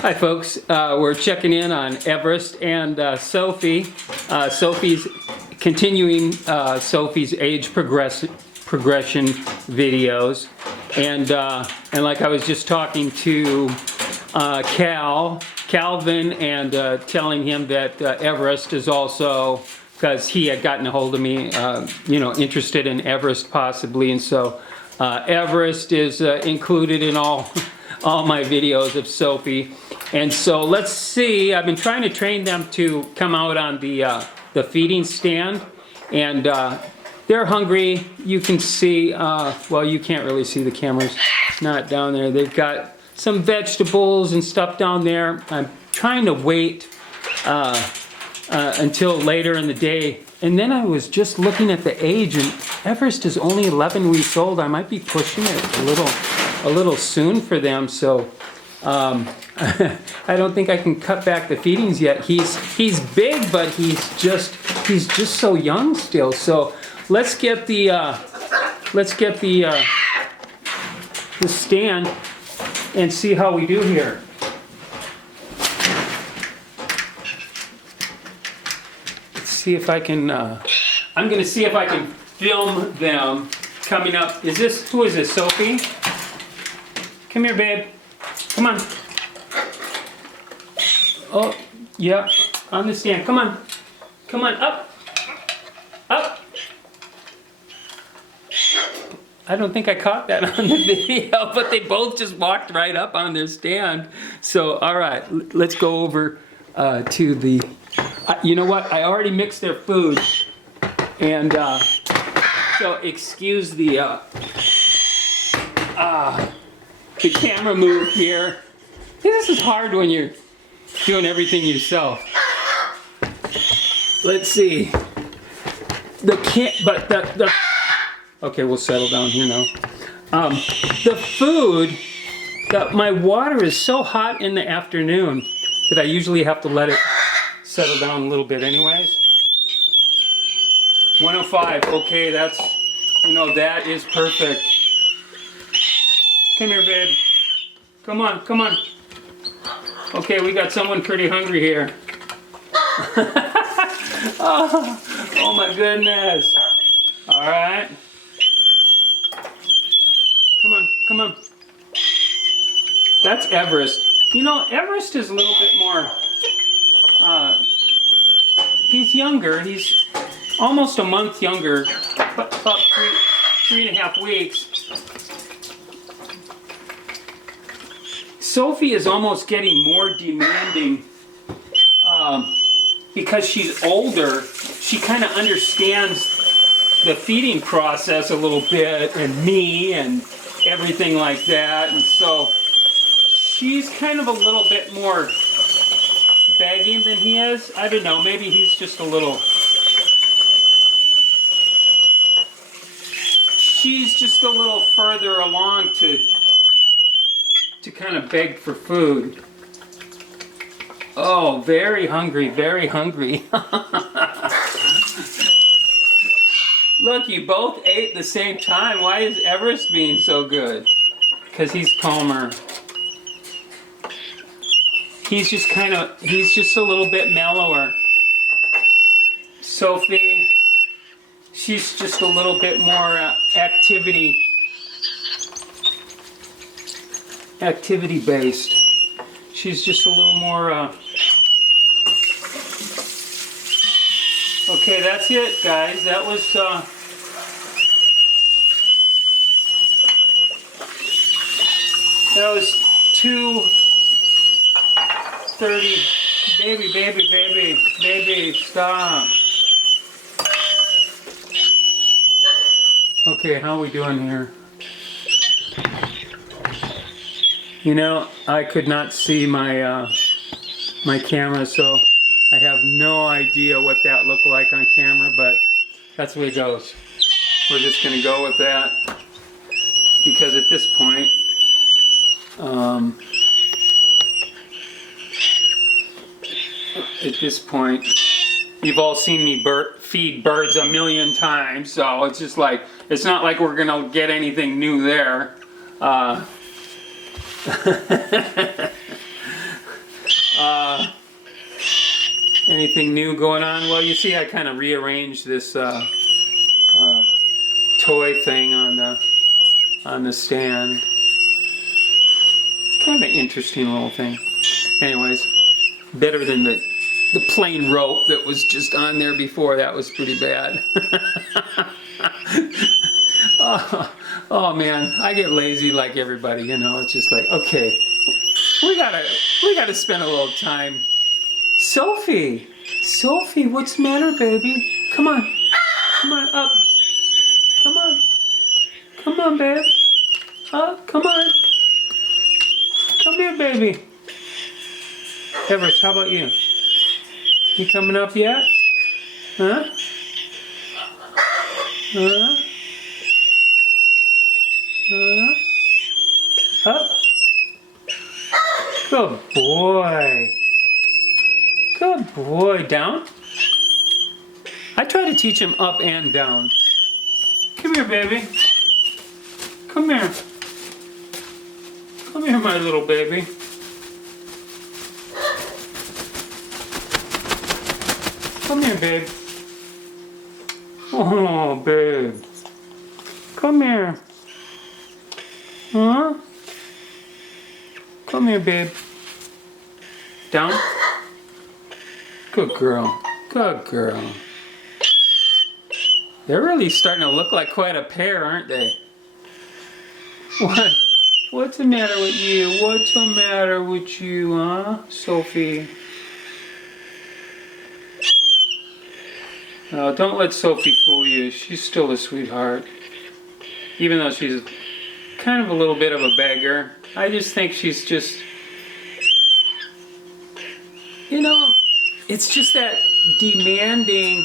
Hi folks, we're checking in on Everest and Sophie. Sophie's continuing Sophie's age progression videos, and like I was just talking to Calvin, and telling him that Everest is also, because he had gotten a hold of me, interested in Everest possibly, and so Everest is included in all my videos of Sophie. And so let's see, I've been trying to train them to come out on the feeding stand, and they're hungry. You can see, well, you can't really see, the camera's not down there. They've got some vegetables and stuff down there. I'm trying to wait until later in the day. And then I was just looking at the age, and Everest is only 11 weeks old. I might be pushing it a little soon for them, so I don't think I can cut back the feedings yet. He's big, but he's just so young still. So let's get the stand and see how we do here. Let's see if I can. I'm going to see if I can film them coming up. Who is this? Sophie? Come here, babe. Come on. Oh, yeah, on the stand. Come on. Come on, up. Up. I don't think I caught that on the video, but they both just walked right up on their stand. So, all right, let's go over to the, you know what? I already mixed their food. And so excuse the camera move here. This is hard when you're doing everything yourself. Let's see. Okay, we'll settle down here now. The food, my water is so hot in the afternoon that I usually have to let it settle down a little bit anyways. 105, okay, that is perfect. Come here, babe. Come on, come on. Okay, we got someone pretty hungry here. oh my goodness. All right. Come on, come on. That's Everest. You know, Everest is a little bit more, he's younger. He's almost a month younger, about 3.5 weeks. Sophie is almost getting more demanding because she's older. She kind of understands the feeding process a little bit, and me, and everything like that. And so she's kind of a little bit more begging than he is. I don't know, maybe he's just a little... She's just a little further along to kind of beg for food. Oh, very hungry, very hungry. Look, you both ate at the same time. Why is Everest being so good? Because he's calmer. He's just a little bit mellower. Sophie, she's just a little bit more activity based. She's just a little more okay, that's it, guys. That was that was 2:30. Baby, stop. Okay, how are we doing here? You know, I could not see my my camera, so I have no idea what that looked like on camera, but that's the way it goes. We're just going to go with that, because at this point, you've all seen me feed birds a million times, so it's just like, it's not like we're going to get anything new there. Anything new going on? Well, you see, I kind of rearranged this toy thing on the stand. It's kind of an interesting little thing. Anyways, better than the plain rope that was just on there before. That was pretty bad. Oh man, I get lazy like everybody, you know. It's just like, okay, we gotta spend a little time. Sophie, what's the matter, baby? Come on up. Come on, babe. Up, come on. Come here, baby. Everest, how about you? You coming up yet? Huh? Up. Good boy. Good boy. Down? I try to teach him up and down. Come here, baby. Come here. Come here, my little baby. Come here, babe. Oh, babe. Come here. Huh? Come here, babe. Down. Good girl. Good girl. They're really starting to look like quite a pair, aren't they? What? What's the matter with you? What's the matter with you, huh, Sophie? Oh, don't let Sophie fool you. She's still a sweetheart. Even though she's kind of a little bit of a beggar. I just think she's just... You know, it's just that demanding.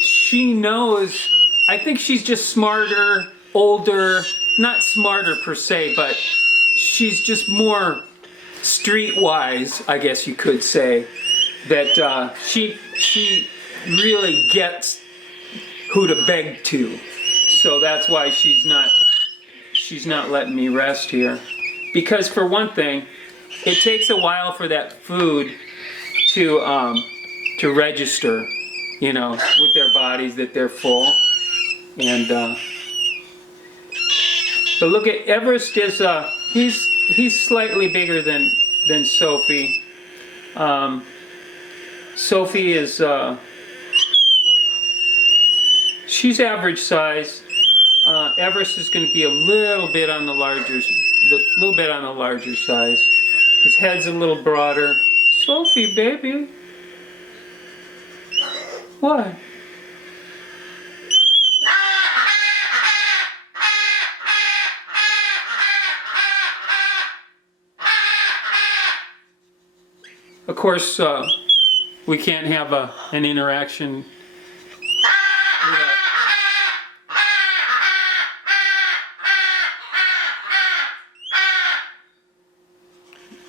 She knows... I think she's just smarter, older. Not smarter per se, but she's just more streetwise, I guess you could say. That she really gets who to beg to. So that's why she's not letting me rest here. Because for one thing, it takes a while for that food to register, you know, with their bodies that they're full. And but look at Everest is he's slightly bigger than Sophie. Sophie is she's average size. Everest is going to be a little bit on the larger size. His head's a little broader. Sophie, baby. What? Of course, we can't have an interaction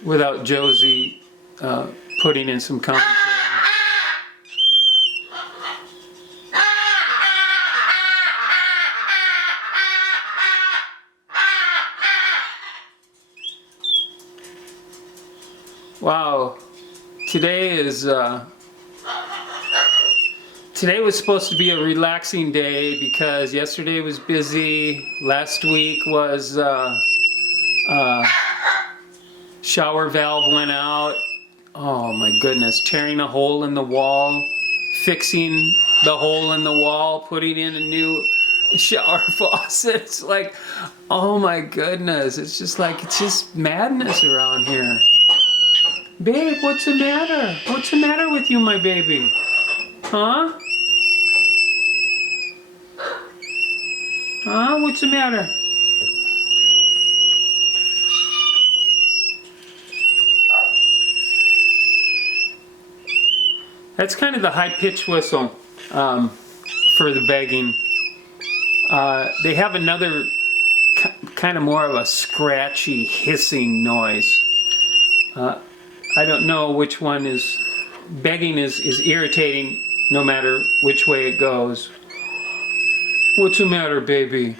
without Josie putting in some commentary. Wow. Today was supposed to be a relaxing day because yesterday was busy. Last week was shower valve went out. Oh my goodness, tearing a hole in the wall, fixing the hole in the wall, putting in a new shower faucet. It's like, oh my goodness, it's just madness around here. Babe, what's the matter? What's the matter with you, my baby? Huh? Huh? What's the matter? That's kind of the high-pitched whistle for the begging. They have another kind of more of a scratchy, hissing noise. I don't know which one is... Begging is irritating no matter which way it goes. What's the matter, baby?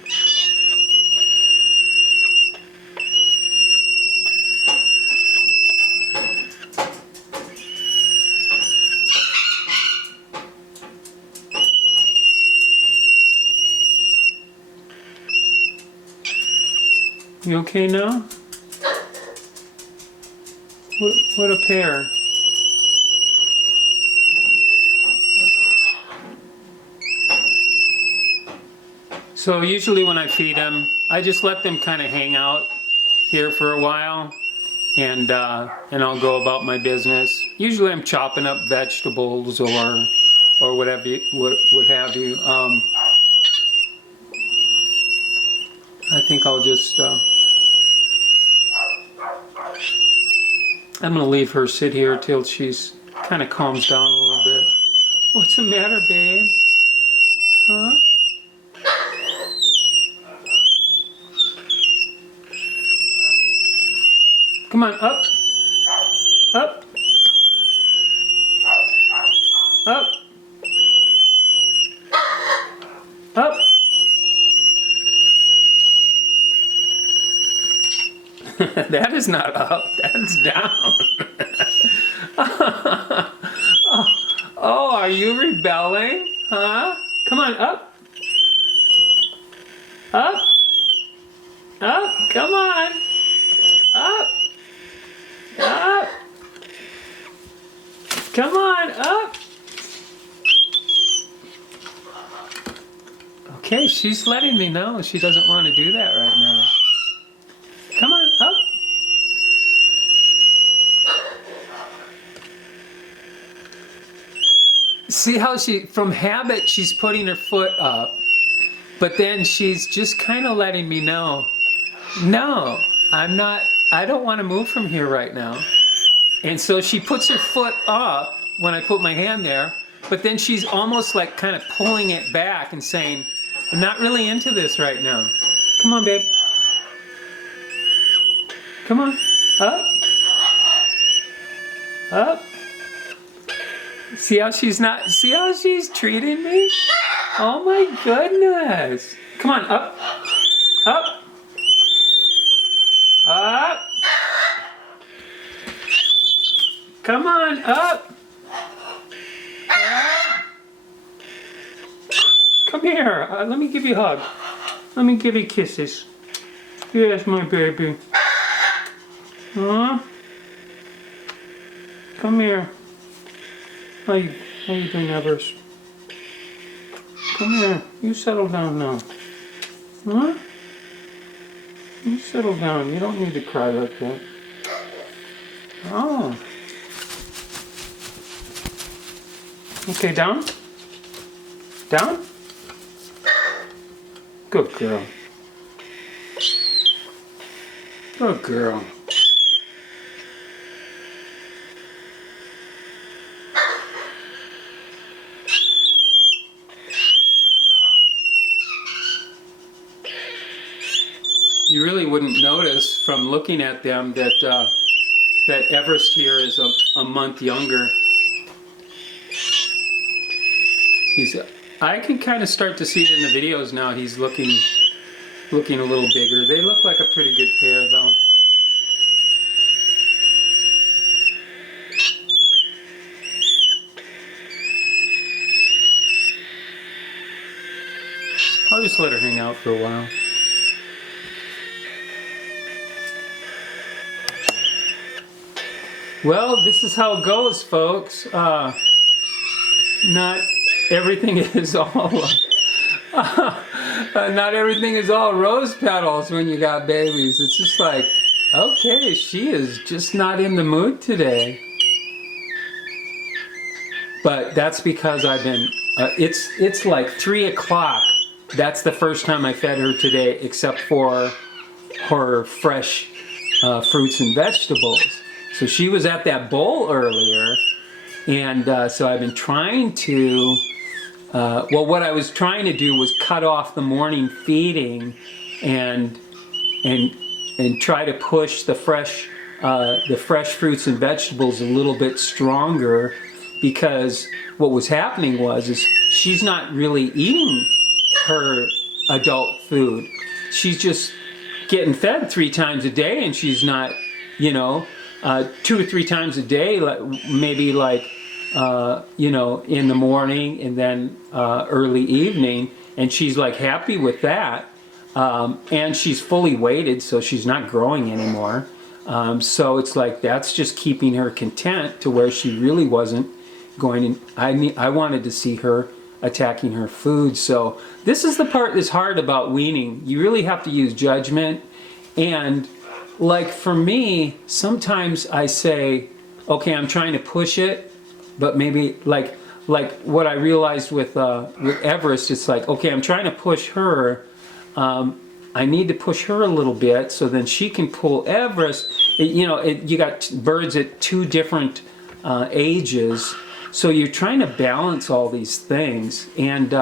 You okay now? What a pair. So usually when I feed them, I just let them kind of hang out here for a while, and I'll go about my business. Usually I'm chopping up vegetables or whatever what have you. I think I'll just I'm gonna leave her sit here till she's kind of calms down a little bit. What's the matter, babe? Huh? Come on, up, up, up, up. That is not up, that's down. Oh, are you rebelling? Huh? Come on, up. Up. Up, come on. Up. Up. Come on, up. Okay, she's letting me know she doesn't want to do that right now. Come on, up. See how from habit, she's putting her foot up, but then she's just kind of letting me know, no, I don't want to move from here right now. And so she puts her foot up when I put my hand there, but then she's almost like kind of pulling it back and saying, I'm not really into this right now. Come on, babe. Come on, up, up. See how she's treating me? Oh my goodness. Come on, up, up, up. Come on, up. Up. Come here, let me give you a hug. Let me give you kisses. Yes, my baby. Huh? Come here. How you doing, Everest? Come here. You settle down now. Huh? You settle down. You don't need to cry like that. Oh. Okay, down? Down? Good girl. Good girl. You really wouldn't notice from looking at them that that Everest here is a month younger. I can kind of start to see it in the videos now. He's looking a little bigger. They look like a pretty good pair, though. I'll just let her hang out for a while. Well, this is how it goes, folks. Not everything is all not everything is all rose petals when you got babies. It's just like, okay, she is just not in the mood today. But that's because I've been. It's like 3 o'clock. That's the first time I fed her today, except for her fresh fruits and vegetables. So she was at that bowl earlier, and so I've been trying to, well, what I was trying to do was cut off the morning feeding and try to push the fresh fruits and vegetables a little bit stronger, because what was happening is she's not really eating her adult food. She's just getting fed 3 times a day, and she's not, 2 or 3 times a day, maybe like, in the morning and then early evening, and she's like happy with that. And she's fully weighted, so she's not growing anymore. So it's like that's just keeping her content to where she really wasn't going to. I wanted to see her attacking her food. So this is the part that's hard about weaning. You really have to use judgment. And like for me, sometimes I say, okay, I'm trying to push it, but maybe like what I realized with Everest, it's like, okay, I'm trying to push her. I need to push her a little bit so then she can pull Everest. You got birds at two different ages, so you're trying to balance all these things. And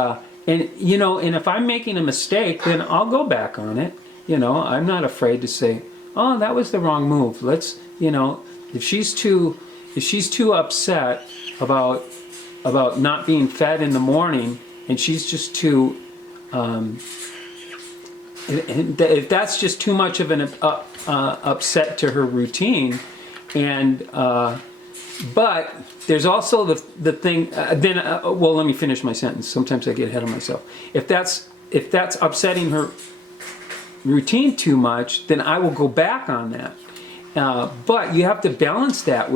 if I'm making a mistake, then I'll go back on it. I'm not afraid to say, oh, that was the wrong move. Let's, if she's too upset about not being fed in the morning, and she's just too, if that's just too much of an upset to her routine, and but there's also the thing. Well, let me finish my sentence. Sometimes I get ahead of myself. If that's upsetting her routine too much, then I will go back on that. But you have to balance that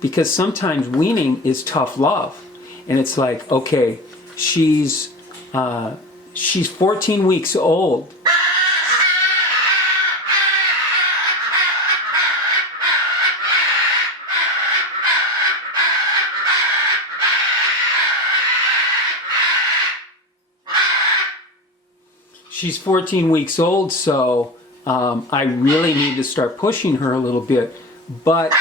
because sometimes weaning is tough love, and it's like, okay, she's 14 weeks old. She's 14 weeks old, so I really need to start pushing her a little bit, but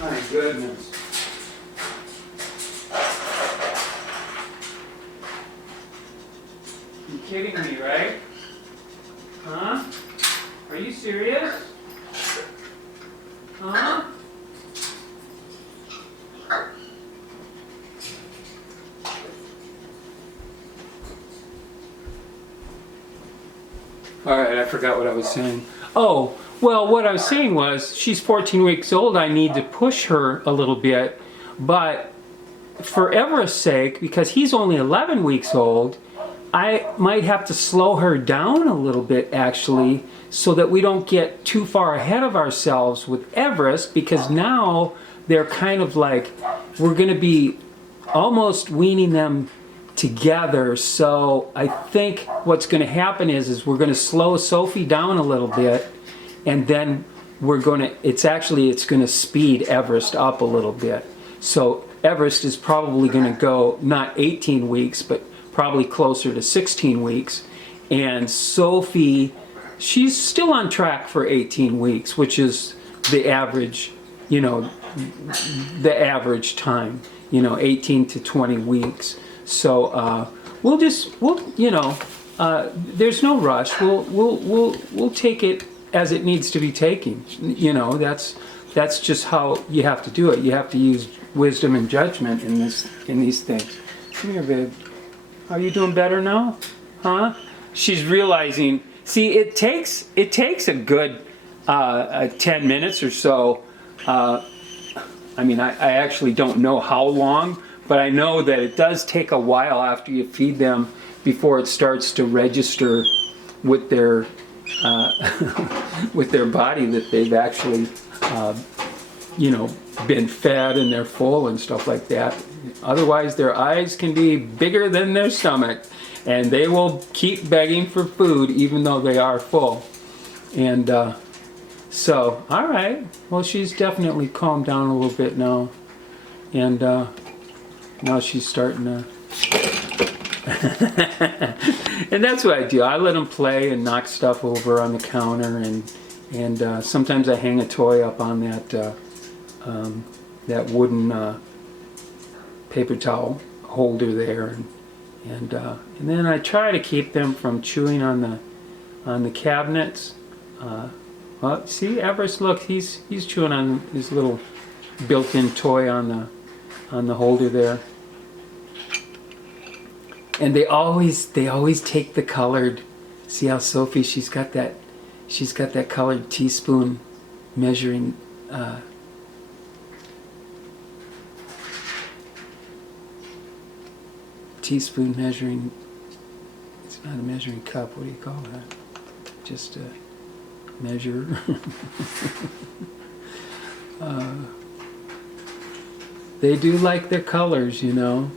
my goodness. You're kidding me, right? Huh? Are you serious? Huh? All right, I forgot what I was saying. Oh, well, what I was saying was she's 14 weeks old. I need to push her a little bit, but for Everest's sake, because he's only 11 weeks old, I might have to slow her down a little bit, actually, so that we don't get too far ahead of ourselves with Everest, because now they're kind of like, we're going to be almost weaning them together. So I think what's going to happen is we're going to slow Sophie down a little bit, and then it's going to speed Everest up a little bit. So Everest is probably going to go not 18 weeks, but probably closer to 16 weeks. And Sophie, she's still on track for 18 weeks, which is the average, the average time, 18 to 20 weeks. So there's no rush. We'll take it as it needs to be taken. That's just how you have to do it. You have to use wisdom and judgment in these things. Come here, babe. Are you doing better now? Huh? She's realizing. See, it takes a good 10 minutes or so. I actually don't know how long, but I know that it does take a while after you feed them before it starts to register with their with their body that they've actually been fed and they're full and stuff like that. Otherwise, their eyes can be bigger than their stomach, and they will keep begging for food even though they are full. And so, all right. Well, she's definitely calmed down a little bit now, and now she's starting to. And that's what I do. I let them play and knock stuff over on the counter, and sometimes I hang a toy up on that wooden paper towel holder there, and then I try to keep them from chewing on the cabinets. Well, see, Everest, look, he's chewing on his little built-in toy on the holder there. And they always take the colored. See how Sophie, she's got that colored teaspoon measuring teaspoon measuring. It's not a measuring cup. What do you call that? Just a measure. They do like their colors, you know.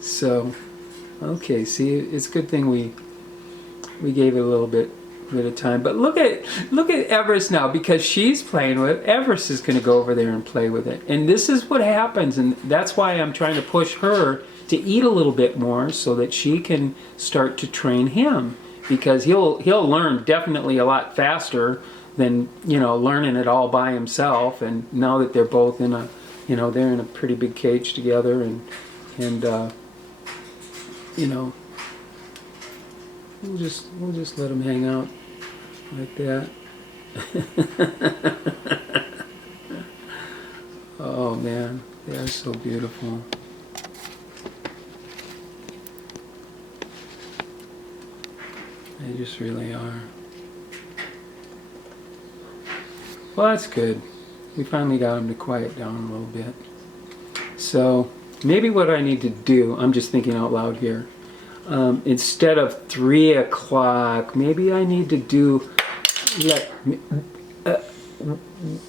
So, okay, see, it's a good thing we gave it a little bit of time. But look at Everest now, because she's playing with it. Everest is going to go over there and play with it. And this is what happens, and that's why I'm trying to push her to eat a little bit more so that she can start to train him, because he'll learn definitely a lot faster than, you know, learning it all by himself. And now that they're both in a, you know, they're in a pretty big cage together, and you know, we'll just let them hang out like that. Oh man, they are so beautiful. They just really are. Well, that's good. We finally got them to quiet down a little bit. So maybe what I need to do, I'm just thinking out loud here, instead of 3 o'clock, maybe I need to do,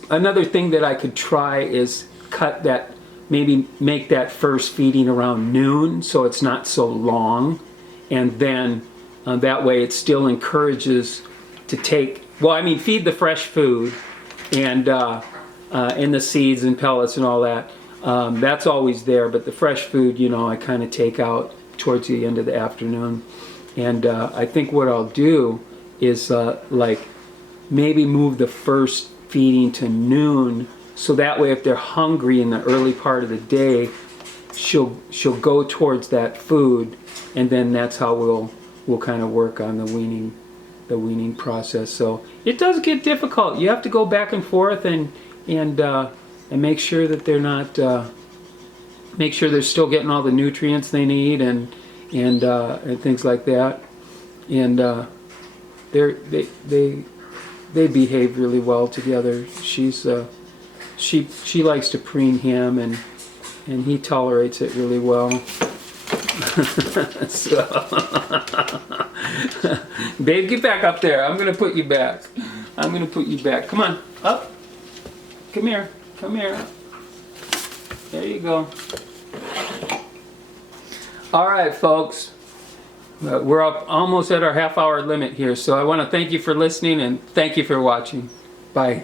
another thing that I could try is cut that, maybe make that first feeding around noon so it's not so long, and then that way it still encourages to take, well, I mean, feed the fresh food and the seeds and pellets and all that. That's always there, but the fresh food, you know, I kind of take out towards the end of the afternoon. And I think what I'll do is like maybe move the first feeding to noon, so that way if they're hungry in the early part of the day, she'll go towards that food, and then that's how we'll kind of work on the weaning process. So it does get difficult. You have to go back and forth and make sure that they're not, make sure they're still getting all the nutrients they need and things like that. And they behave really well together. She likes to preen him, and he tolerates it really well. So, babe, get back up there. I'm gonna put you back. Come on, up. Come here. There you go. All right, folks. We're up almost at our half-hour limit here, so I want to thank you for listening and thank you for watching. Bye.